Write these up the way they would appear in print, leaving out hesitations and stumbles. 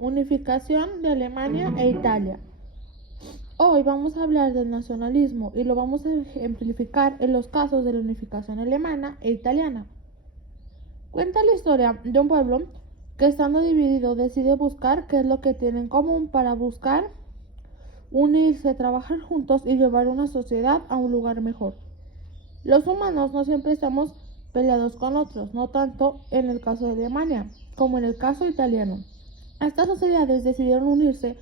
Unificación de Alemania e Italia. Hoy vamos a hablar del nacionalismo y lo vamos a ejemplificar en los casos de la unificación alemana e italiana. Cuenta la historia de un pueblo que, estando dividido, decide buscar qué es lo que tiene en común para buscar unirse, trabajar juntos y llevar una sociedad a un lugar mejor. Los humanos no siempre estamos peleados con otros, no tanto en el caso de Alemania como en el caso italiano. Estas sociedades decidieron unirse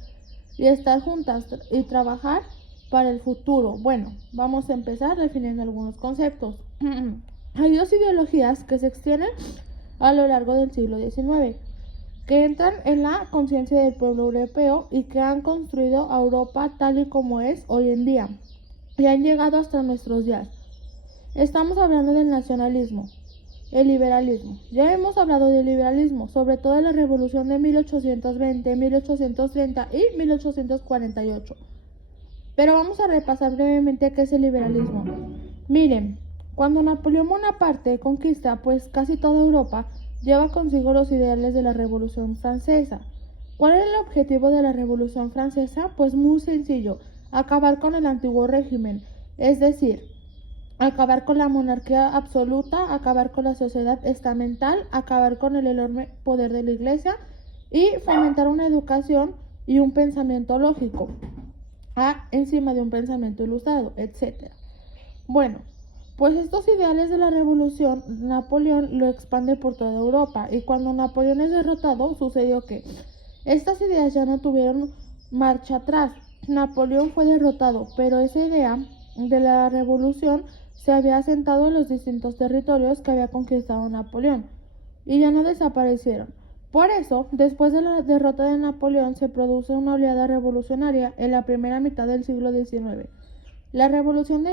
y estar juntas y trabajar para el futuro. Bueno, vamos a empezar definiendo algunos conceptos. Hay dos ideologías que se extienden a lo largo del siglo XIX, que entran en la conciencia del pueblo europeo y que han construido a Europa tal y como es hoy en día, y han llegado hasta nuestros días. Estamos hablando del nacionalismo, el liberalismo. Ya hemos hablado del liberalismo, sobre todo en la revolución de 1820, 1830 y 1848. Pero vamos a repasar brevemente qué es el liberalismo. Miren, cuando Napoleón Bonaparte conquista pues casi toda Europa, lleva consigo los ideales de la Revolución Francesa. ¿Cuál era el objetivo de la Revolución Francesa? Pues muy sencillo, acabar con el antiguo régimen, es decir, acabar con la monarquía absoluta, acabar con la sociedad estamental, acabar con el enorme poder de la Iglesia y fomentar una educación y un pensamiento lógico encima de un pensamiento ilustrado, etc. Bueno, pues estos ideales de la revolución, Napoleón lo expande por toda Europa, y cuando Napoleón es derrotado, sucedió que estas ideas ya no tuvieron marcha atrás. Napoleón fue derrotado, pero esa idea de la revolución se había asentado en los distintos territorios que había conquistado Napoleón, y ya no desaparecieron. Por eso, después de la derrota de Napoleón, se produce una oleada revolucionaria en la primera mitad del siglo XIX. La revolución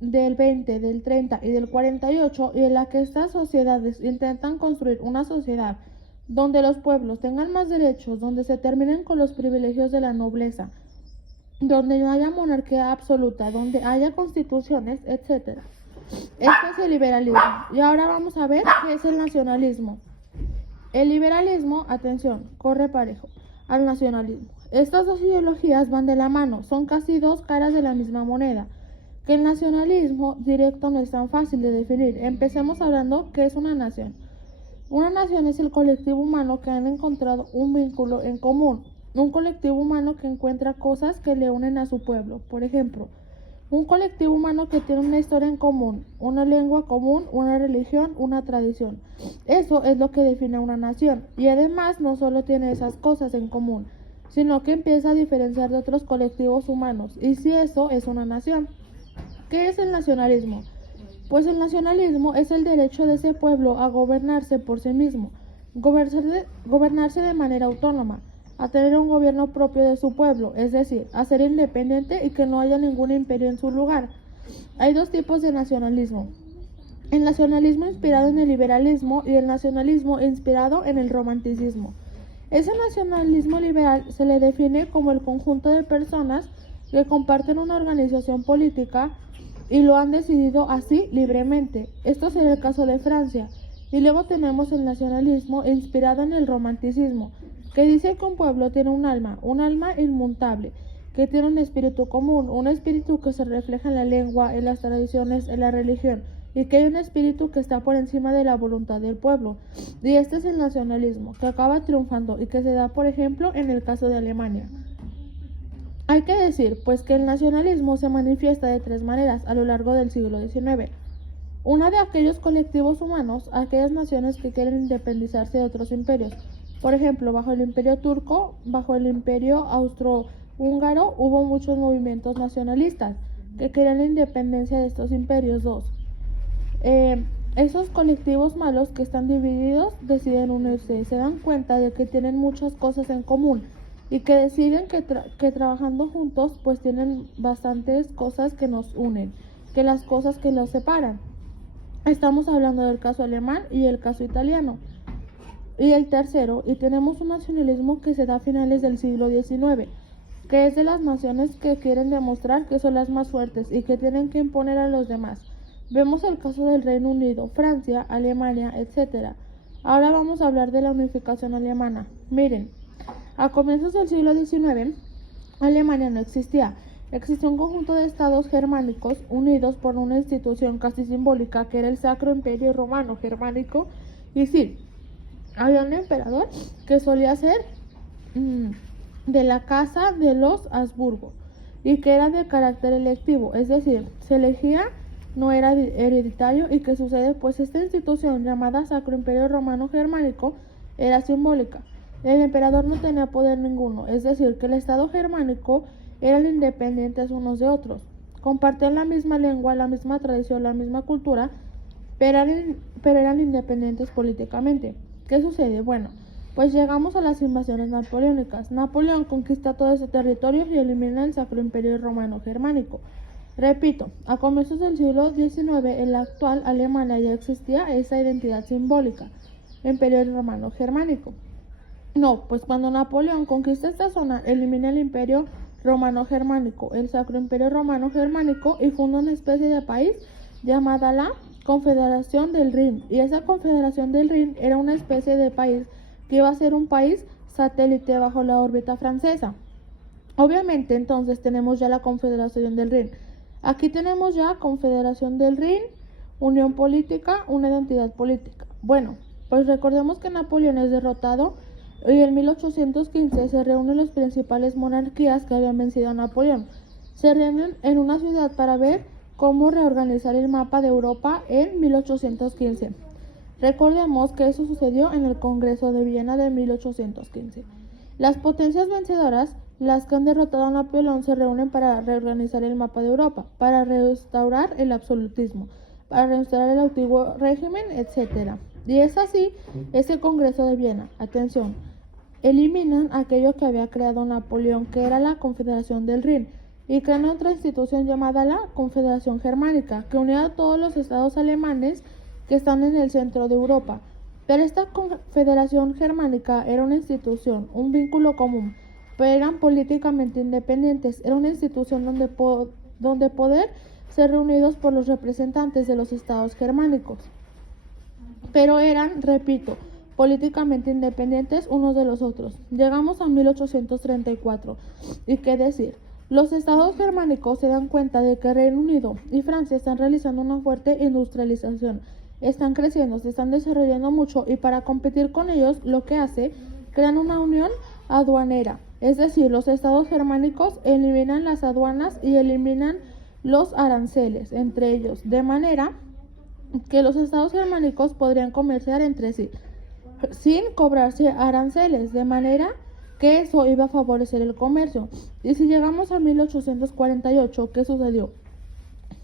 del 20, del 30 y del 48, y en la que estas sociedades intentan construir una sociedad donde los pueblos tengan más derechos, donde se terminen con los privilegios de la nobleza, donde no haya monarquía absoluta, donde haya constituciones, etc. Esto es el liberalismo. Y ahora vamos a ver qué es el nacionalismo. El liberalismo, atención, corre parejo al nacionalismo. Estas dos ideologías van de la mano, son casi dos caras de la misma moneda. Que el nacionalismo directo no es tan fácil de definir. Empecemos hablando qué es una nación. Una nación es el colectivo humano que han encontrado un vínculo en común, un colectivo humano que encuentra cosas que le unen a su pueblo. Por ejemplo, un colectivo humano que tiene una historia en común, una lengua común, una religión, una tradición. Eso es lo que define a una nación. Y además no solo tiene esas cosas en común, sino que empieza a diferenciar de otros colectivos humanos. Y si eso es una nación. ¿Qué es el nacionalismo? Pues el nacionalismo es el derecho de ese pueblo a gobernarse por sí mismo, gobernarse de manera autónoma, a tener un gobierno propio de su pueblo, es decir, a ser independiente y que no haya ningún imperio en su lugar. Hay dos tipos de nacionalismo: el nacionalismo inspirado en el liberalismo y el nacionalismo inspirado en el romanticismo. Ese nacionalismo liberal se le define como el conjunto de personas que comparten una organización política y lo han decidido así libremente. Esto sería el caso de Francia. Y luego tenemos el nacionalismo inspirado en el romanticismo, que dice que un pueblo tiene un alma inmutable, que tiene un espíritu común, un espíritu que se refleja en la lengua, en las tradiciones, en la religión, y que hay un espíritu que está por encima de la voluntad del pueblo. Y este es el nacionalismo, que acaba triunfando y que se da, por ejemplo, en el caso de Alemania. Hay que decir, pues, que el nacionalismo se manifiesta de tres maneras a lo largo del siglo XIX. Una de aquellos colectivos humanos, aquellas naciones que quieren independizarse de otros imperios. Por ejemplo, bajo el imperio turco, bajo el imperio austrohúngaro, hubo muchos movimientos nacionalistas que querían la independencia de estos imperios dos. Esos colectivos malos que están divididos deciden unirse y se dan cuenta de que tienen muchas cosas en común y que deciden que trabajando juntos pues tienen bastantes cosas que nos unen, que las cosas que los separan. Estamos hablando del caso alemán y el caso italiano. Y el tercero, y tenemos un nacionalismo que se da a finales del siglo XIX, que es de las naciones que quieren demostrar que son las más fuertes y que tienen que imponer a los demás. Vemos el caso del Reino Unido, Francia, Alemania, etc. Ahora vamos a hablar de la unificación alemana. Miren, A comienzos del siglo XIX, Alemania no existía. Existía un conjunto de estados germánicos unidos por una institución casi simbólica que era el Sacro Imperio Romano Germánico. Y sí, había un emperador que solía ser de la casa de los Habsburgo y que era de carácter electivo, es decir, se elegía, no era hereditario. ¿Y qué sucede? Pues esta institución llamada Sacro Imperio Romano Germánico era simbólica. El emperador no tenía poder ninguno, es decir, que el estado germánico eran independientes unos de otros, compartían la misma lengua, la misma tradición, la misma cultura, pero eran independientes políticamente. ¿Qué sucede? Bueno, pues llegamos a las invasiones napoleónicas. Napoleón conquista todo ese territorio y elimina el Sacro Imperio Romano Germánico. Repito, a comienzos del siglo XIX, en la actual Alemania ya existía esa identidad simbólica, Imperio Romano Germánico. No, pues cuando Napoleón conquista esta zona, elimina el Imperio Romano Germánico, el Sacro Imperio Romano Germánico, y funda una especie de país llamada la Confederación del Rin. Y esa Confederación del Rin era una especie de país que iba a ser un país satélite bajo la órbita francesa. Obviamente, entonces tenemos ya la Confederación del Rin. Aquí tenemos ya Confederación del Rin, unión política, una identidad política. Bueno, pues recordemos que Napoleón es derrotado y en 1815 se reúnen las principales monarquías que habían vencido a Napoleón. Se reúnen en una ciudad para ver cómo reorganizar el mapa de Europa en 1815. Recordemos que eso sucedió en el Congreso de Viena de 1815. Las potencias vencedoras, las que han derrotado a Napoleón, se reúnen para reorganizar el mapa de Europa, para restaurar el absolutismo, para restaurar el antiguo régimen, etc. Y es así ese Congreso de Viena. Atención, eliminan aquello que había creado Napoleón, que era la Confederación del Rin, y crean otra institución llamada la Confederación Germánica, que unía a todos los estados alemanes que están en el centro de Europa. Pero esta Confederación Germánica era una institución, un vínculo común, pero eran políticamente independientes. Era una institución donde poder ser reunidos por los representantes de los estados germánicos, pero eran, repito, políticamente independientes unos de los otros. Llegamos a 1834. ¿Y qué decir? Los estados germánicos se dan cuenta de que Reino Unido y Francia están realizando una fuerte industrialización. Están creciendo, se están desarrollando mucho, y para competir con ellos, lo que hace, crean una unión aduanera. Es decir, los estados germánicos eliminan las aduanas y eliminan los aranceles entre ellos, de manera que los estados germánicos podrían comerciar entre sí sin cobrarse aranceles, de manera que eso iba a favorecer el comercio. Y si llegamos a 1848, ¿qué sucedió?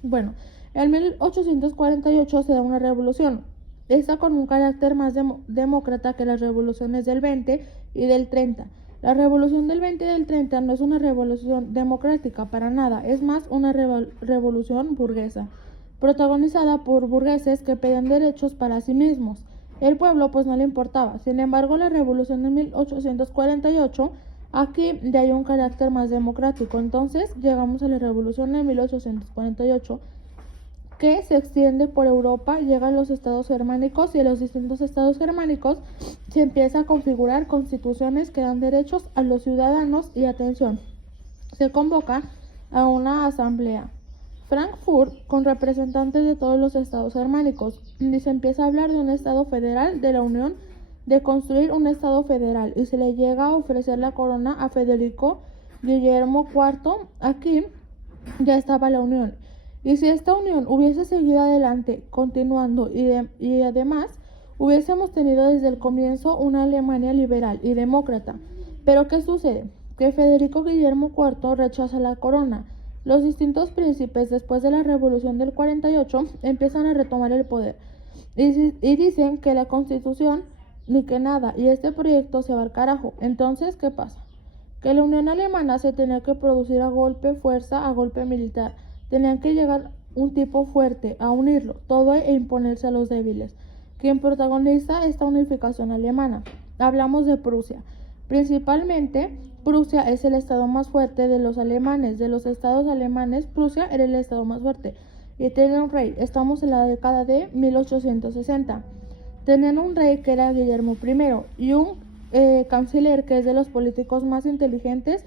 Bueno, en 1848 se da una revolución, esta con un carácter más demócrata que las revoluciones del 20 y del 30. La revolución del 20 y del 30 no es una revolución democrática para nada, es más una revolución burguesa, protagonizada por burgueses que pedían derechos para sí mismos. El pueblo pues no le importaba. Sin embargo, la revolución de 1848, aquí ya hay un carácter más democrático. Entonces llegamos a la revolución de 1848, que se extiende por Europa, llega a los estados germánicos, y en los distintos estados germánicos se empieza a configurar constituciones que dan derechos a los ciudadanos. Y atención, se convoca a una asamblea Frankfurt con representantes de todos los estados germánicos, y se empieza a hablar de un estado federal, de la unión, de construir un estado federal, y se le llega a ofrecer la corona a Federico Guillermo IV. Aquí ya estaba la unión, y si esta unión hubiese seguido adelante, continuando, y además hubiésemos tenido desde el comienzo una Alemania liberal y demócrata. Pero ¿qué sucede? Que Federico Guillermo IV rechaza la corona. Los distintos príncipes, después de la revolución del 48, empiezan a retomar el poder y dicen que la constitución ni que nada, y este proyecto se va al carajo. Entonces, ¿qué pasa? Que la Unión Alemana se tenía que producir a golpe fuerza, a golpe militar. Tenían que llegar un tipo fuerte a unirlo todo e imponerse a los débiles. Quien protagoniza esta unificación alemana, hablamos de Prusia. Principalmente, Prusia es el estado más fuerte de los alemanes. De los estados alemanes, Prusia era el estado más fuerte y tenía un rey. Estamos en la década de 1860. Tenían un rey que era Guillermo I y un canciller que es de los políticos más inteligentes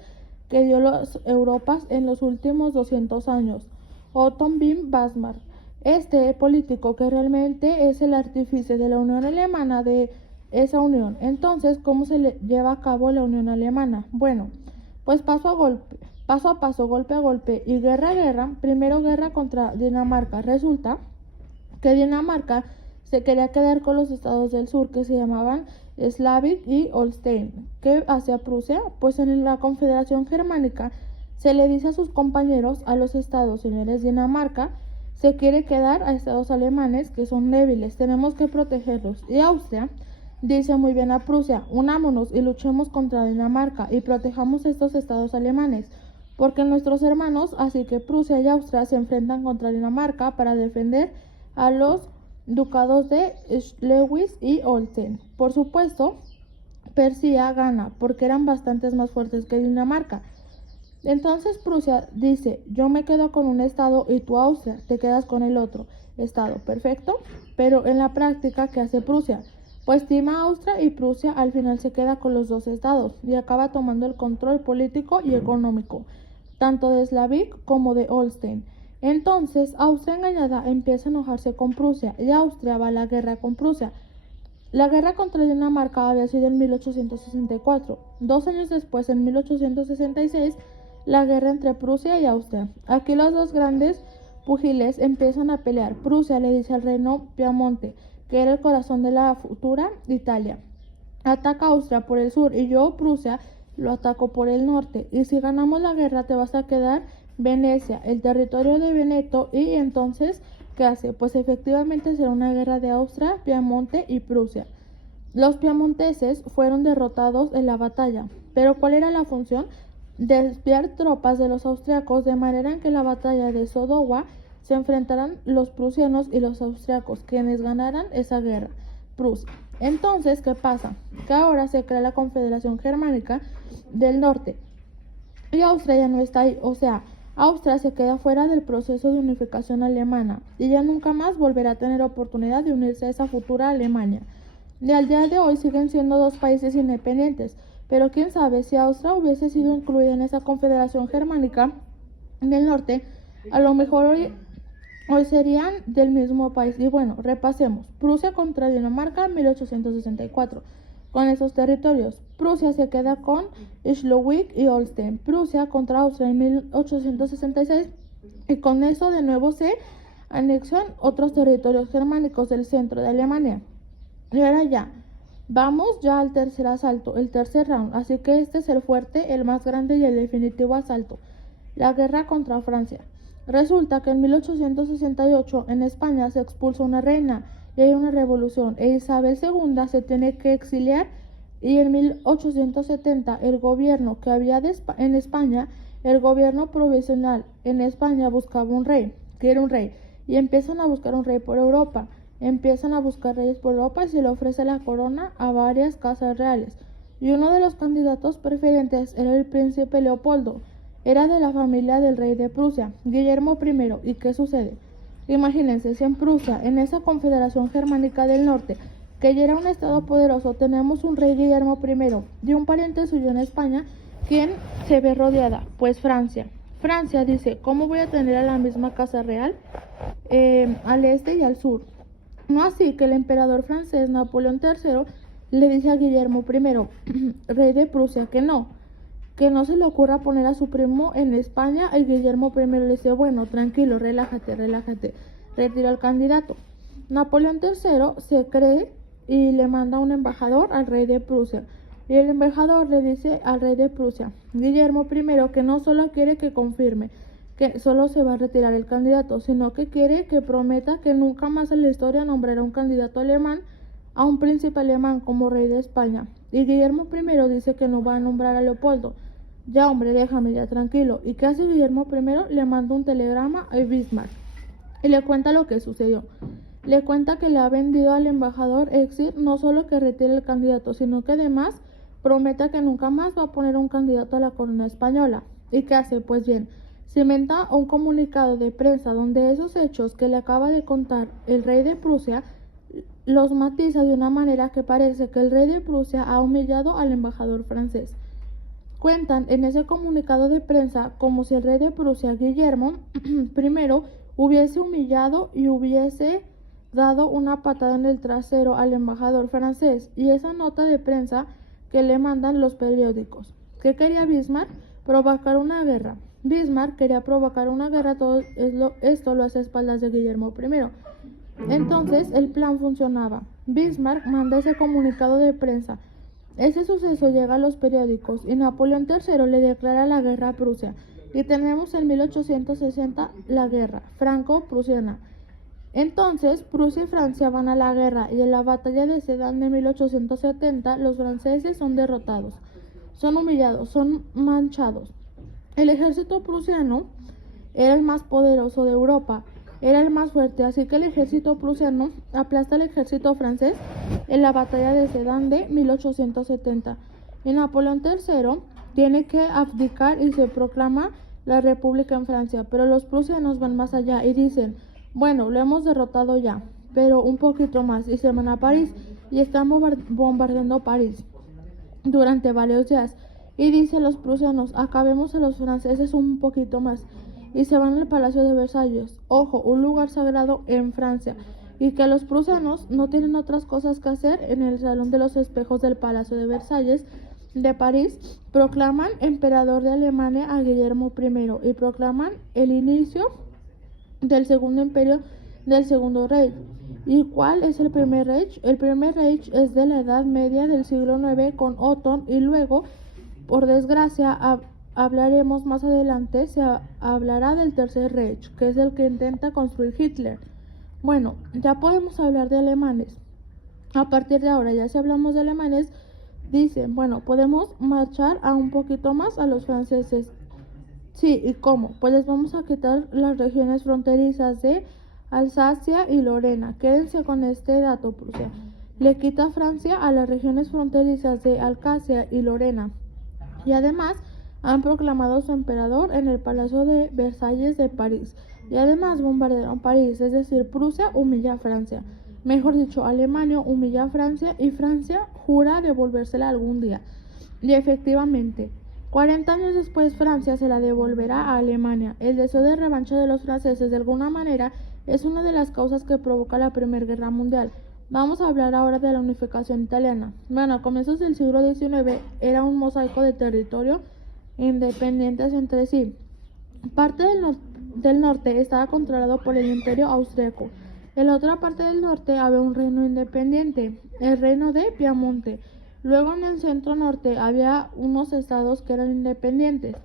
que dio las Europas en los últimos 200 años, Otto von Bismarck. Este político que realmente es el artífice de la Unión Alemana, de esa unión. Entonces, ¿cómo se lleva a cabo la Unión Alemana? Bueno, pues paso a paso, golpe a golpe y guerra a guerra. Primero guerra contra Dinamarca. Resulta que Dinamarca se quería quedar con los estados del sur que se llamaban Slavik y Holstein. ¿Qué hacía Prusia? Pues en la Confederación Germánica se le dice a sus compañeros, a los estados, señores, Dinamarca se quiere quedar a estados alemanes que son débiles, tenemos que protegerlos. Y Austria dice muy bien a Prusia, unámonos y luchemos contra Dinamarca y protejamos estos estados alemanes, porque nuestros hermanos, así que Prusia y Austria se enfrentan contra Dinamarca para defender a los ducados de Schleswig y Holstein. Por supuesto, Persia gana, porque eran bastantes más fuertes que Dinamarca. Entonces Prusia dice, yo me quedo con un estado y tú, Austria, te quedas con el otro estado. Perfecto. Pero en la práctica, ¿qué hace Prusia? Pues tima a Austria y Prusia al final se queda con los dos estados y acaba tomando el control político y económico, tanto de Slavik como de Holstein. Entonces, Austria engañada empieza a enojarse con Prusia y Austria va a la guerra con Prusia. La guerra contra Dinamarca había sido en 1864. 2 años después, en 1866, la guerra entre Prusia y Austria. Aquí los dos grandes púgiles empiezan a pelear. Prusia le dice al reino Piamonte, que era el corazón de la futura Italia, ataca a Austria por el sur y yo, Prusia, lo ataco por el norte. Y si ganamos la guerra te vas a quedar Venecia, el territorio de Veneto. Y entonces, ¿qué hace? Pues efectivamente será una guerra de Austria, Piamonte y Prusia. Los piamonteses fueron derrotados en la batalla, pero ¿cuál era la función? Desviar tropas de los austriacos de manera en que la batalla de Sadowa se enfrentaran los prusianos y los austriacos, quienes ganaran esa guerra, Prusia. Entonces, ¿qué pasa? Que ahora se crea la Confederación Germánica del Norte y Austria ya no está ahí, o sea, Austria se queda fuera del proceso de unificación alemana y ya nunca más volverá a tener oportunidad de unirse a esa futura Alemania. Y al día de hoy siguen siendo dos países independientes, pero quién sabe si Austria hubiese sido incluida en esa Confederación Germánica del Norte, a lo mejor hoy serían del mismo país. Y bueno, repasemos. Prusia contra Dinamarca en 1864. Con esos territorios, Prusia se queda con Schleswig y Holstein. Prusia contra Austria en 1866. Y con eso de nuevo se anexan otros territorios germánicos del centro de Alemania. Y ahora ya, vamos ya al tercer asalto, el tercer round. Así que este es el fuerte, el más grande y el definitivo asalto. La guerra contra Francia. Resulta que en 1868 en España se expulsa una reina y hay una revolución e Isabel II se tiene que exiliar y en 1870 el gobierno que había en España, el gobierno provisional en España buscaba un rey, quiere un rey y empiezan a buscar un rey por Europa, empiezan a buscar reyes por Europa y se le ofrece la corona a varias casas reales y uno de los candidatos preferentes era el príncipe Leopoldo. Era de la familia del rey de Prusia, Guillermo I. ¿Y qué sucede? Imagínense, si en Prusia, en esa confederación germánica del norte, que ya era un estado poderoso, tenemos un rey Guillermo I y un pariente suyo en España, ¿quién se ve rodeada? Pues Francia. Francia dice, ¿cómo voy a tener a la misma casa real al este y al sur? No así que el emperador francés Napoleón III le dice a Guillermo I, rey de Prusia, que no se le ocurra poner a su primo en España. Y Guillermo I le dice, bueno, tranquilo, relájate, retira al candidato. Napoleón III se cree y le manda un embajador al rey de Prusia. Y el embajador le dice al rey de Prusia, Guillermo I, que no solo quiere que confirme que solo se va a retirar el candidato, sino que quiere que prometa que nunca más en la historia nombrará un candidato alemán a un príncipe alemán como rey de España. Y Guillermo I dice que no va a nombrar a Leopoldo. Ya, hombre, déjame ya tranquilo. ¿Y qué hace Guillermo I? Le manda un telegrama a Bismarck y le cuenta lo que sucedió. Le cuenta que le ha vendido al embajador Exir no solo que retire el candidato, sino que además prometa que nunca más va a poner un candidato a la corona española. ¿Y qué hace? Pues bien, se inventa un comunicado de prensa donde esos hechos que le acaba de contar el rey de Prusia los matiza de una manera que parece que el rey de Prusia ha humillado al embajador francés. Cuentan en ese comunicado de prensa como si el rey de Prusia, Guillermo I, hubiese humillado y hubiese dado una patada en el trasero al embajador francés, y esa nota de prensa que le mandan los periódicos. ¿Qué quería Bismarck? Provocar una guerra. Bismarck quería provocar una guerra, esto lo hace a espaldas de Guillermo I. Entonces el plan funcionaba. Bismarck manda ese comunicado de prensa. Ese suceso llega a los periódicos y Napoleón III le declara la guerra a Prusia. Y tenemos en 1860 la guerra franco-prusiana. Entonces Prusia y Francia van a la guerra, y en la batalla de Sedan de 1870 los franceses son derrotados, son humillados, son manchados. El ejército prusiano era el más poderoso de Europa, era el más fuerte, así que el ejército prusiano aplasta al ejército francés en la batalla de Sedan de 1870. Y Napoleón III tiene que abdicar y se proclama la república en Francia, pero los prusianos van más allá y dicen: bueno, lo hemos derrotado ya, pero un poquito más, y se van a París y están bombardeando París durante varios días. Y dicen los prusianos: acabemos a los franceses un poquito más, y se van al Palacio de Versalles, ojo, un lugar sagrado en Francia, y que los prusianos no tienen otras cosas que hacer. En el Salón de los Espejos del Palacio de Versalles de París proclaman emperador de Alemania a Guillermo I y proclaman el inicio del segundo imperio del segundo Reich. ¿Y cuál es el primer Reich? El primer Reich es de la Edad Media del siglo IX con Otón, y luego, por desgracia, hablaremos más adelante, se hablará del tercer Reich, que es el que intenta construir Hitler. Bueno, ya podemos hablar de alemanes. A partir de ahora, ya si hablamos de alemanes, dicen, bueno, podemos marchar a un poquito más a los franceses. Sí, ¿y cómo? Pues les vamos a quitar las regiones fronterizas de Alsacia y Lorena. Quédense con este dato, Prusia. Le quita Francia a las regiones fronterizas de Alsacia y Lorena. Y además han proclamado su emperador en el Palacio de Versalles de París. Y además bombardearon París, es decir, Prusia humilla a Francia. Mejor dicho, Alemania humilla a Francia y Francia jura devolvérsela algún día. Y efectivamente, 40 años después Francia se la devolverá a Alemania. El deseo de revancha de los franceses de alguna manera es una de las causas que provoca la Primera Guerra Mundial. Vamos a hablar ahora de la unificación italiana. Bueno, a comienzos del siglo XIX era un mosaico de territorio independientes entre sí. Parte del norte estaba controlado por el Imperio Austriaco. En la otra parte del norte había un reino independiente, el reino de Piamonte. Luego en el centro norte había unos estados que eran independientes.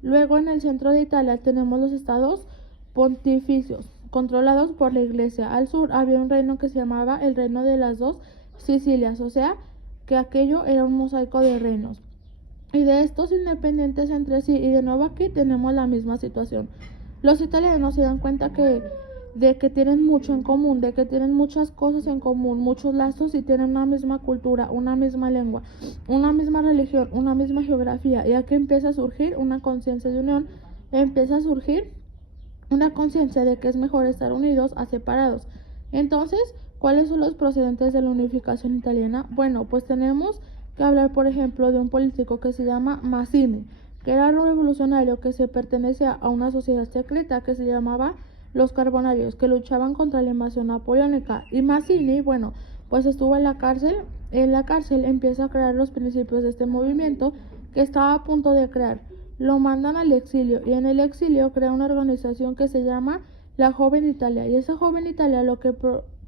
Luego en el centro de Italia tenemos los estados pontificios, controlados por la Iglesia. Al sur había un reino que se llamaba el reino de las dos Sicilias, o sea que aquello era un mosaico de reinos. Y de estos independientes entre sí, y de nuevo aquí tenemos la misma situación. Los italianos se dan cuenta de que tienen mucho en común, de que tienen muchas cosas en común, muchos lazos, y tienen una misma cultura, una misma lengua, una misma religión, una misma geografía. Y aquí empieza a surgir una conciencia de unión, empieza a surgir una conciencia de que es mejor estar unidos a separados. Entonces, ¿cuáles son los procedentes de la unificación italiana? Bueno, pues tenemos que hablar, por ejemplo, de un político que se llama Mazzini, que era un revolucionario que se pertenecía a una sociedad secreta que se llamaba los Carbonarios, que luchaban contra la invasión napoleónica. Y Mazzini, bueno, pues estuvo en la cárcel. En la cárcel empieza a crear los principios de este movimiento que estaba a punto de crear. Lo mandan al exilio, y en el exilio crea una organización que se llama la Joven Italia. Y esa Joven Italia lo que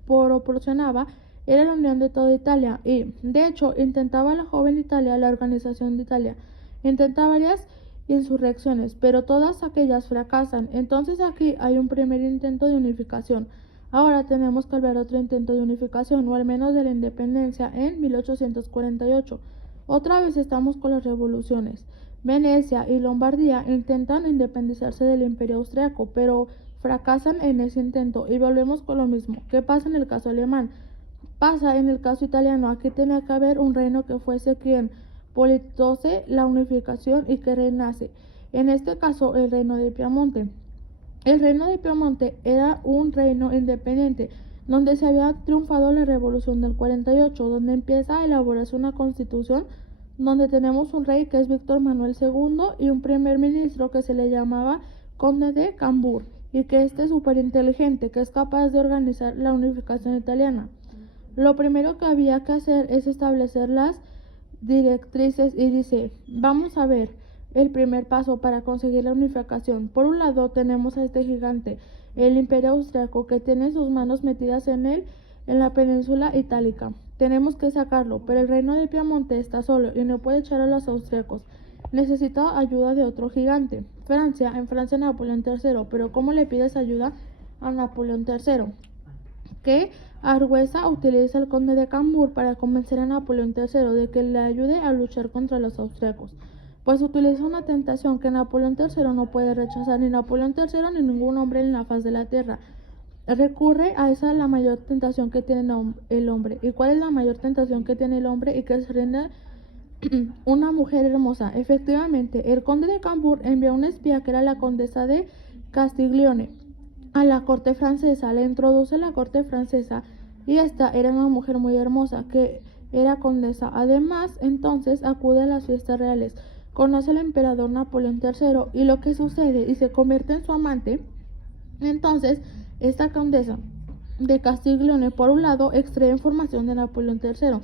proporcionaba era la unión de toda Italia. Y de hecho intentaba la Joven Italia, la organización de Italia, intenta varias insurrecciones, pero todas aquellas fracasan. Entonces aquí hay un primer intento de unificación. Ahora tenemos que ver otro intento de unificación, o al menos de la independencia, en 1848. Otra vez estamos con las revoluciones. Venecia y Lombardía intentan independizarse del Imperio Austriaco, pero fracasan en ese intento. Y volvemos con lo mismo. ¿Qué pasa en el caso alemán? Pasa en el caso italiano. Aquí tenía que haber un reino que fuese quien politice la unificación y que reinase. En este caso, el reino de Piamonte. El reino de Piamonte era un reino independiente, donde se había triunfado la revolución del 48, donde empieza a elaborarse una constitución, donde tenemos un rey que es Víctor Manuel II y un primer ministro que se le llamaba Conde de Cambur, y que es súper inteligente, que es capaz de organizar la unificación italiana. Lo primero que había que hacer es establecer las directrices y dice, vamos a ver el primer paso para conseguir la unificación. Por un lado tenemos a este gigante, el Imperio Austriaco, que tiene sus manos metidas en la península itálica. Tenemos que sacarlo, pero el reino de Piamonte está solo y no puede echar a los austriacos. Necesita ayuda de otro gigante. En Francia Napoleón III, pero ¿cómo le pides ayuda a Napoleón III? Que Argüeza utiliza al conde de Cambur para convencer a Napoleón III de que le ayude a luchar contra los austriacos, pues utiliza una tentación que Napoleón III no puede rechazar, ni Napoleón III ni ningún hombre en la faz de la tierra. Recurre a esa la mayor tentación que tiene el hombre. ¿Y cuál es la mayor tentación que tiene el hombre? Y que se rinde una mujer hermosa. Efectivamente, el conde de Cambur envió una espía que era la condesa de Castiglione a la corte francesa, le introduce a la corte francesa y esta era una mujer muy hermosa que era condesa. Además, entonces acude a las fiestas reales, conoce al emperador Napoleón III y lo que sucede y se convierte en su amante. Entonces, esta condesa de Castiglione, por un lado, extrae información de Napoleón III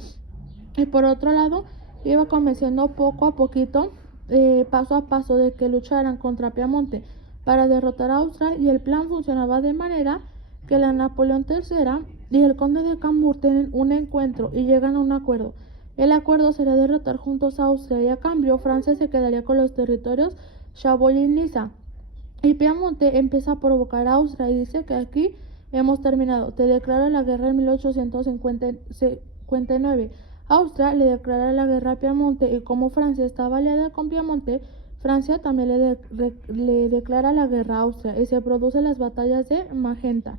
y por otro lado, iba convenciendo poco a poquito, paso a paso, de que lucharan contra Piamonte para derrotar a Austria, y el plan funcionaba de manera que la Napoleón III y el conde de Cambur tienen un encuentro y llegan a un acuerdo. El acuerdo será derrotar juntos a Austria y a cambio Francia se quedaría con los territorios Savoy y Niza. Y Piamonte empieza a provocar a Austria y dice que aquí hemos terminado. Te declara la guerra en 1859. Austria le declara la guerra a Piamonte y como Francia estaba aliada con Piamonte, Francia también le declara la guerra a Austria y se producen las batallas de Magenta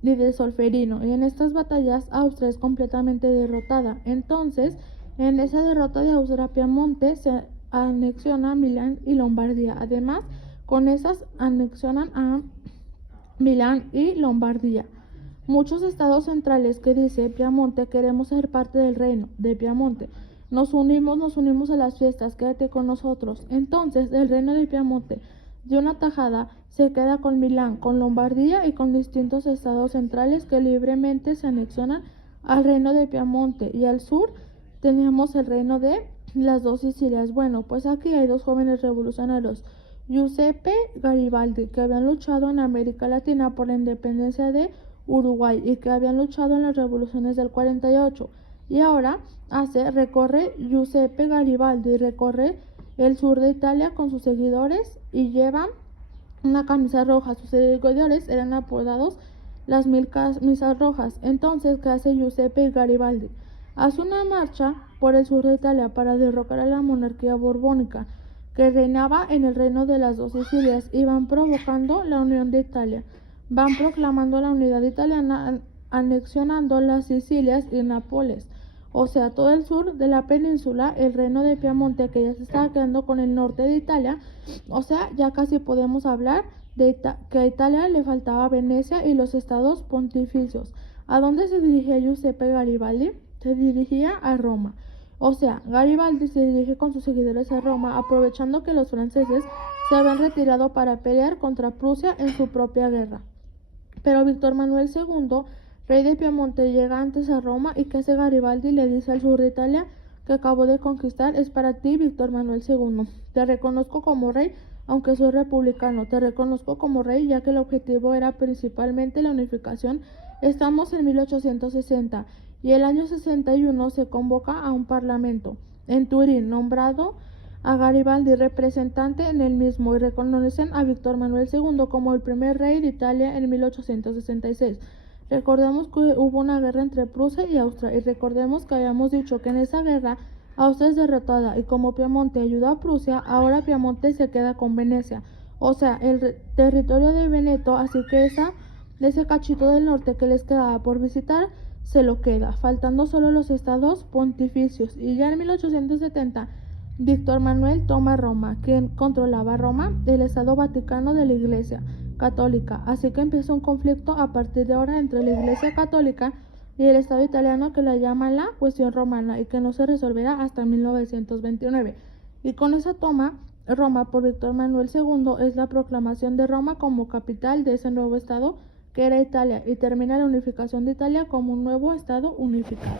y de Solferino, y en estas batallas Austria es completamente derrotada. Entonces, en esa derrota de Austria, Piamonte se anexiona a Milán y Lombardía. Además, con esas anexionan a Milán y Lombardía. Muchos estados centrales que dice Piamonte queremos ser parte del reino de Piamonte. Nos unimos a las fiestas, quédate con nosotros. Entonces el reino de Piamonte, de una tajada, se queda con Milán, con Lombardía y con distintos estados centrales que libremente se anexionan al reino de Piamonte. Y al sur teníamos el reino de las dos Sicilias. Bueno, pues aquí hay dos jóvenes revolucionarios, Giuseppe Garibaldi, que habían luchado en América Latina por la independencia de Uruguay y que habían luchado en las revoluciones del 48. Y ahora recorre Giuseppe Garibaldi, recorre el sur de Italia con sus seguidores y lleva una camisa roja. Sus seguidores eran apodados las mil camisas rojas. Entonces, ¿qué hace Giuseppe Garibaldi? Hace una marcha por el sur de Italia para derrocar a la monarquía borbónica que reinaba en el reino de las dos Sicilias y van provocando la unión de Italia. Van proclamando la unidad italiana, anexionando las Sicilias y Nápoles, o sea, todo el sur de la península, el reino de Piamonte, que ya se estaba quedando con el norte de Italia. O sea, ya casi podemos hablar de que a Italia le faltaba Venecia y los estados pontificios. ¿A dónde se dirigía Giuseppe Garibaldi? Se dirigía a Roma. O sea, Garibaldi se dirige con sus seguidores a Roma, aprovechando que los franceses se habían retirado para pelear contra Prusia en su propia guerra. Pero Víctor Manuel II, rey de Piamonte, llega antes a Roma y ¿qué hace Garibaldi? Le dice al sur de Italia que acabó de conquistar: es para ti, Víctor Manuel II. Te reconozco como rey, aunque soy republicano. Te reconozco como rey ya que el objetivo era principalmente la unificación. Estamos en 1860 y el año 61 se convoca a un parlamento en Turín, nombrado a Garibaldi representante en el mismo, y reconocen a Víctor Manuel II como el primer rey de Italia en 1866. Recordemos que hubo una guerra entre Prusia y Austria, y recordemos que habíamos dicho que en esa guerra Austria es derrotada, y como Piamonte ayudó a Prusia, ahora Piamonte se queda con Venecia, o sea, el territorio de Veneto, así que de ese cachito del norte que les quedaba por visitar, se lo queda, faltando solo los estados pontificios. Y ya en 1870 Víctor Manuel toma Roma. ¿Quién controlaba Roma? El Estado Vaticano de la Iglesia, católica, así que empieza un conflicto a partir de ahora entre la Iglesia católica y el Estado italiano que la llaman la cuestión romana y que no se resolverá hasta 1929. Y con esa toma Roma por Víctor Manuel II es la proclamación de Roma como capital de ese nuevo Estado que era Italia y termina la unificación de Italia como un nuevo Estado unificado.